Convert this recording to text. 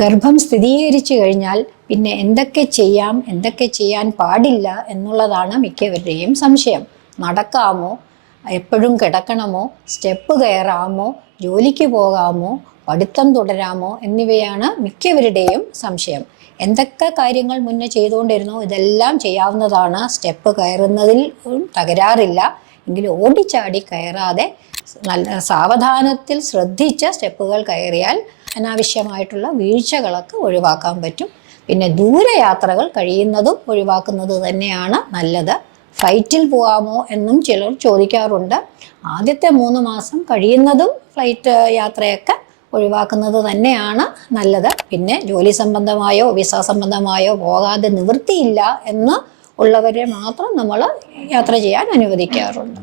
ഗർഭം സ്ഥിരീകരിച്ചു കഴിഞ്ഞാൽ പിന്നെ എന്തൊക്കെ ചെയ്യാം, എന്തൊക്കെ ചെയ്യാൻ പാടില്ല എന്നുള്ളതാണ് മിക്കവരുടെയും സംശയം. നടക്കാമോ, എപ്പോഴും കിടക്കണമോ, സ്റ്റെപ്പ് കയറാമോ, ജോലിക്ക് പോകാമോ, പഠിത്തം തുടരാമോ എന്നിവയാണ് മിക്കവരുടെയും സംശയം. എന്തൊക്കെ കാര്യങ്ങൾ മുന്നേ ചെയ്തുകൊണ്ടിരുന്നോ ഇതെല്ലാം ചെയ്യാവുന്നതാണ്. സ്റ്റെപ്പ് കയറുന്നതിൽ തകരാറില്ല. എങ്കിലും ഓടിച്ചാടി കയറാതെ നല്ല സാവധാനത്തിൽ ശ്രദ്ധിച്ച സ്റ്റെപ്പുകൾ കയറിയാൽ അനാവശ്യമായിട്ടുള്ള വീഴ്ചകളൊക്കെ ഒഴിവാക്കാൻ പറ്റും. പിന്നെ ദൂരയാത്രകൾ കഴിയുന്നതും ഒഴിവാക്കുന്നത് തന്നെയാണ് നല്ലത്. ഫ്ലൈറ്റിൽ പോകാമോ എന്നും ചിലർ ചോദിക്കാറുണ്ട്. ആദ്യത്തെ 3 മാസം കഴിയുന്നതും ഫ്ലൈറ്റ് യാത്രയൊക്കെ ഒഴിവാക്കുന്നത് തന്നെയാണ് നല്ലത്. പിന്നെ ജോലി സംബന്ധമായോ വിസ സംബന്ധമായോ പോകാതെ നിവൃത്തിയില്ല എന്ന് ഉള്ളവരെ മാത്രം നമ്മൾ യാത്ര ചെയ്യാൻ അനുവദിക്കാറുണ്ട്.